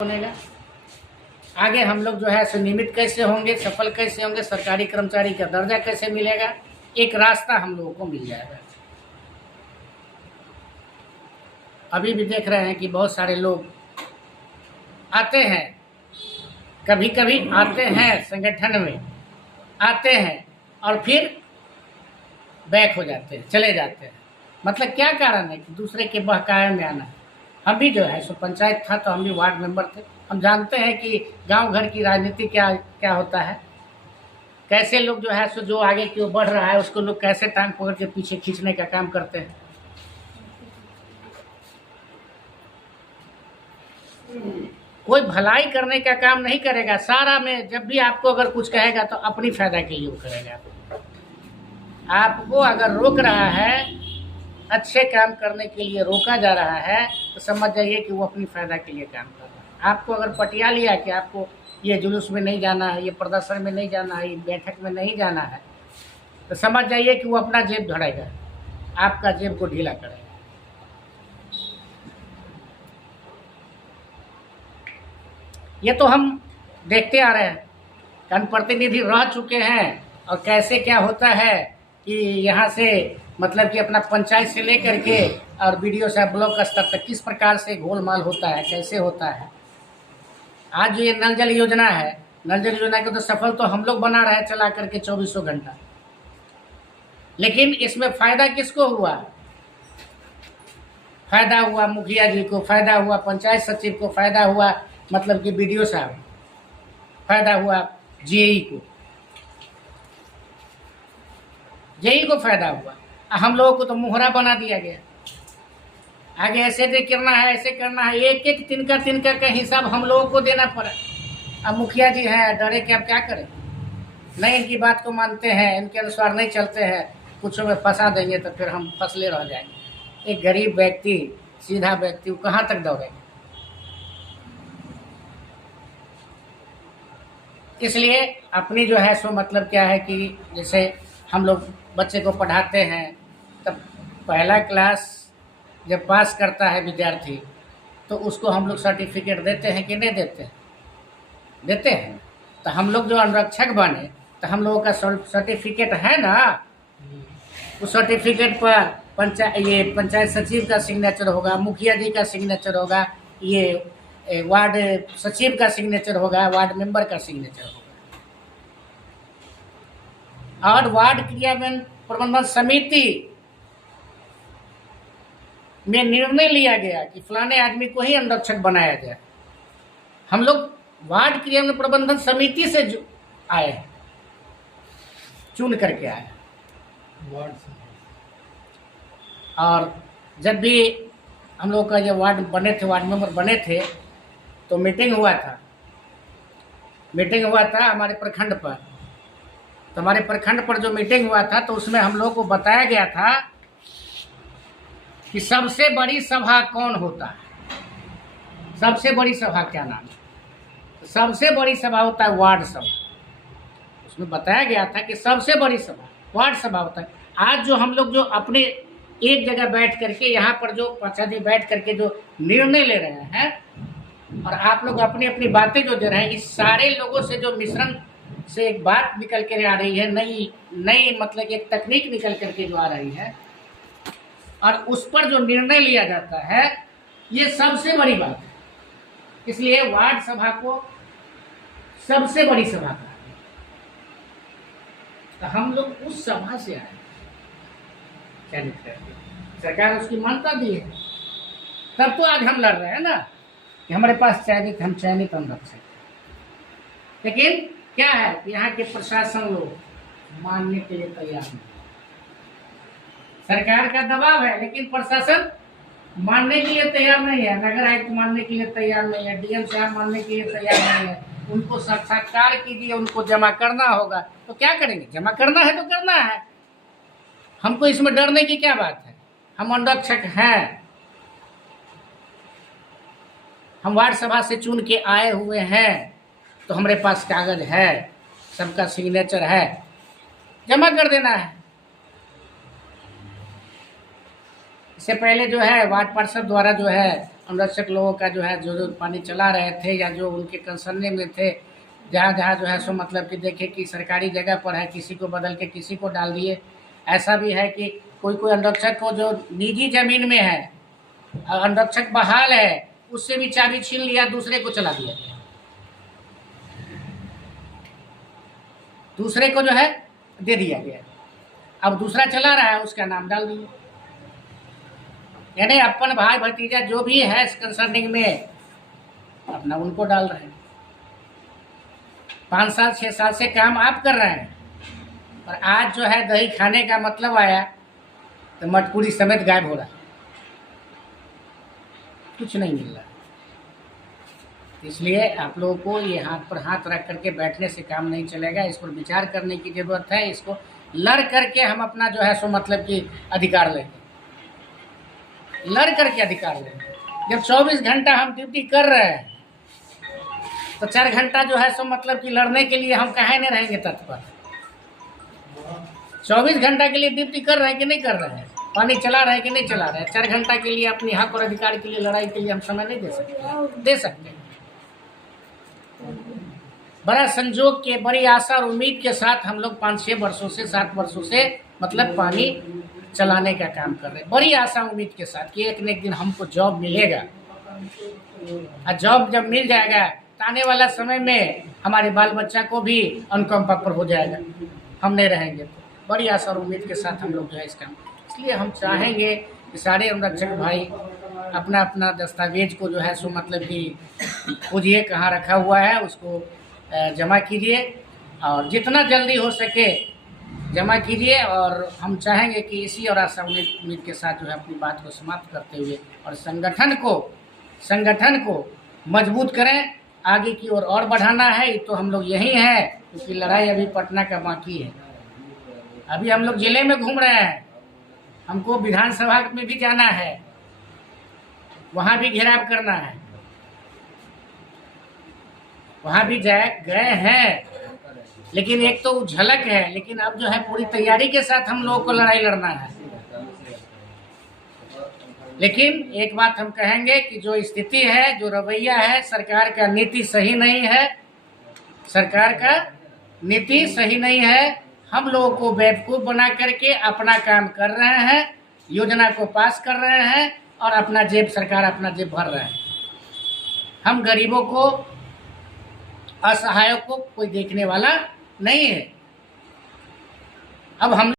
बनेगा। आगे हम लोग जो है सो नियमित कैसे होंगे, सफल कैसे होंगे, सरकारी कर्मचारी का दर्जा कैसे मिलेगा, एक रास्ता हम लोगों को मिल जाएगा। अभी भी देख रहे हैं कि बहुत सारे लोग आते हैं, कभी कभी आते हैं संगठन में, आते हैं और फिर बैक हो जाते हैं, चले जाते हैं। मतलब क्या कारण है कि दूसरे के बहकावे में आना। हम भी जो है सो पंचायत था तो हम भी वार्ड मेंबर थे, हम जानते हैं कि गांव घर की राजनीति क्या क्या होता है, कैसे लोग जो है सो जो आगे की ओर बढ़ रहा है उसको लोग कैसे टांग पकड़ के पीछे खींचने का काम करते हैं। कोई भलाई करने का काम नहीं करेगा, सारा में जब भी आपको अगर कुछ कहेगा तो अपनी फायदा के लिए वो करेगा। आपको अगर रोक रहा है, अच्छे काम करने के लिए रोका जा रहा है, तो समझ जाइए कि वो अपनी फायदा के लिए काम कर रहा है। आपको अगर पटिया लिया कि आपको ये जुलूस में नहीं जाना है, ये प्रदर्शन में नहीं जाना है, ये बैठक में नहीं जाना है, तो समझ जाइए कि वो अपना जेब धड़ेगा, आपका जेब को ढीला करेगा। ये तो हम देखते आ रहे हैं, जनप्रतिनिधि रह चुके हैं और कैसे क्या होता है कि यहाँ से मतलब कि अपना पंचायत से लेकर के और बीडीओ साहब ब्लॉक स्तर तक किस प्रकार से गोलमाल होता है, कैसे होता है। आज जो ये नल जल योजना है, नल जल योजना को तो सफल तो हम लोग बना रहे हैं चला करके 2400 घंटा, लेकिन इसमें फायदा किसको हुआ? फायदा हुआ मुखिया जी को, फायदा हुआ पंचायत सचिव को, फायदा हुआ मतलब कि बीडीओ साहब, फायदा हुआ जेई को, जेई को फायदा हुआ। हम लोगों को तो मुहरा बना दिया गया, आगे ऐसे करना है, ऐसे करना है, एक एक तिनका का हिसाब हम लोगों को देना पड़ा। अब मुखिया जी हैं डरे कि अब क्या करें, नहीं इनकी बात को मानते हैं, इनके अनुसार नहीं चलते हैं, कुछ में फंसा देंगे तो फिर हम फंसले रह जाएंगे। एक गरीब व्यक्ति, सीधा व्यक्ति, वो कहाँ तक दौड़ेगा? इसलिए अपनी जो है सो मतलब क्या है कि जैसे हम लोग बच्चे को पढ़ाते हैं, तब पहला क्लास जब पास करता है विद्यार्थी तो उसको हम लोग सर्टिफिकेट देते हैं कि नहीं देते हैं? देते हैं। तो हम लोग जो अनुरक्षक बने तो हम लोगों का सर्टिफिकेट है ना, उस सर्टिफिकेट पर पंचायत सचिव का सिग्नेचर होगा, मुखिया जी का सिग्नेचर होगा, ये वार्ड सचिव का सिग्नेचर होगा, वार्ड मेंबर का सिग्नेचर होगा। और वार्ड क्रियान्वयन प्रबंधन समिति में निर्णय लिया गया कि फलाने आदमी को ही अनुरक्षक बनाया जाए। हम लोग वार्ड क्रियान्वयन प्रबंधन समिति से आए, चुन करके आए। और जब भी हम लोग का ये वार्ड बने थे, वार्ड मेंबर बने थे, तो मीटिंग हुआ था हमारे प्रखंड पर। तो हमारे प्रखंड पर जो मीटिंग हुआ था तो उसमें हम लोगों को बताया गया था कि सबसे बड़ी सभा कौन होता है। सबसे बड़ी सभा क्या नाम है? सबसे बड़ी सभा होता है वार्ड सभा। उसमें बताया गया था कि सबसे बड़ी सभा वार्ड सभा होता है। आज जो हम लोग जो अपने एक जगह बैठ करके, यहाँ पर जो 5 आदमी बैठ करके जो निर्णय ले रहे हैं और आप लोग अपनी अपनी बातें जो दे रहे हैं, इस सारे लोगों से जो मिश्रण से एक बात निकल कर आ रही है, नई मतलब एक तकनीक निकल करके जो आ रही है और उस पर जो निर्णय लिया जाता है, ये सबसे बड़ी बात है। इसलिए वार्ड सभा को सबसे बड़ी सभा कहा। तो हम लोग उस सभा से आए, चयनित करके सरकार उसकी मान्यता दी है, तब तो आज हम लड़ रहे हैं ना कि हमारे पास चयनित, हम चयनित अनुरक्षक। लेकिन क्या है कि यहाँ के प्रशासन लोग मानने के लिए तैयार नहीं। सरकार का दबाव है लेकिन प्रशासन मानने के लिए तैयार नहीं है, नगर आयुक्त मानने के लिए तैयार नहीं है, डीएम साहब मानने के लिए तैयार नहीं है। उनको साक्षात्कार कीजिए, उनको जमा करना होगा, तो क्या करेंगे? जमा करना है तो करना है, हमको इसमें डरने की क्या बात है? हम अनुरक्षक हैं, हम वार्ड सभा से चुन के आए हुए हैं, तो हमारे पास कागज है, सबका सिग्नेचर है, जमा कर देना है। इससे पहले जो है वार्ड पार्षद द्वारा जो है अनुरक्षक लोगों का जो है जो पानी चला रहे थे या जो उनके कंसर्न में थे, जहाँ जहाँ जो है सो मतलब कि देखे कि सरकारी जगह पर है, किसी को बदल के किसी को डाल दिए। ऐसा भी है कि कोई कोई अनुरक्षक को जो निजी ज़मीन में है, अनुरक्षक बहाल है, उससे भी चाबी छीन लिया, दूसरे को चला दिया गया, दूसरे को जो है दे दिया गया। अब दूसरा चला रहा है, उसका नाम डाल दिया। यानी अपन भाई भतीजा जो भी है इस कंसर्निंग में अपना उनको डाल रहे हैं। 5 साल 6 साल से काम आप कर रहे हैं, और आज जो है दही खाने का मतलब आया तो मटकुरी समेत गायब हो रहा है, कुछ नहीं मिल रहा। इसलिए आप लोगों को ये हाथ पर हाथ रख करके बैठने से काम नहीं चलेगा, इस पर विचार करने की ज़रूरत है। इसको लड़ करके हम अपना जो है सो मतलब कि अधिकार लेंगे, लड़ करके अधिकार लेंगे। जब 24 घंटा हम ड्यूटी कर रहे हैं तो 4 घंटा जो है सो मतलब कि लड़ने के लिए हम कहाँ नहीं रहेंगे तत्पर। 24 घंटा के लिए ड्यूटी कर रहे हैं कि नहीं कर रहे हैं, पानी चला रहे हैं कि नहीं चला रहे हैं, 4 घंटा के लिए अपनी हक और अधिकार के लिए लड़ाई के लिए हम समय नहीं दे सकते, दे सकते हैं। बड़ा संजोग के, बड़ी आशा और उम्मीद के साथ हम लोग 5-6 वर्षों से 7 वर्षों से मतलब पानी चलाने का काम कर रहे हैं, बड़ी आशा उम्मीद के साथ कि एक न एक दिन हमको जॉब मिलेगा। और जॉब जब मिल जाएगा तो आने वाला समय में हमारे बाल बच्चा को भी अनुकंपा पर हो जाएगा, हम नहीं रहेंगे। तो बड़ी आशा और उम्मीद के साथ हम लोग जो है इस काम, इसलिए हम चाहेंगे कि सारे अनुरक्षक भाई अपना अपना दस्तावेज को जो है सो मतलब कि खोजिए कहाँ रखा हुआ है, उसको जमा कीजिए और जितना जल्दी हो सके जमा कीजिए। और हम चाहेंगे कि इसी और आशा उम्मीद के साथ जो है अपनी बात को समाप्त करते हुए और संगठन को मजबूत करें, आगे की ओर और बढ़ाना है। तो हम लोग यही हैं, क्योंकि लड़ाई अभी पटना का बाकी है। अभी हम लोग जिले में घूम रहे हैं, हमको विधानसभा में भी जाना है, वहाँ भी घेराव करना है, वहाँ भी गए हैं। लेकिन एक तो झलक है, लेकिन अब जो है पूरी तैयारी के साथ हम लोगों को लड़ाई लड़ना है। लेकिन एक बात हम कहेंगे कि जो स्थिति है, जो रवैया है, सरकार का नीति सही नहीं है, सरकार का नीति सही नहीं है। हम लोगों को बेवकूफ़ बना करके अपना काम कर रहे हैं, योजना को पास कर रहे हैं और अपना सरकार अपना जेब भर रहे हैं। हम गरीबों को, असहायों को कोई देखने वाला नहीं है। अब हम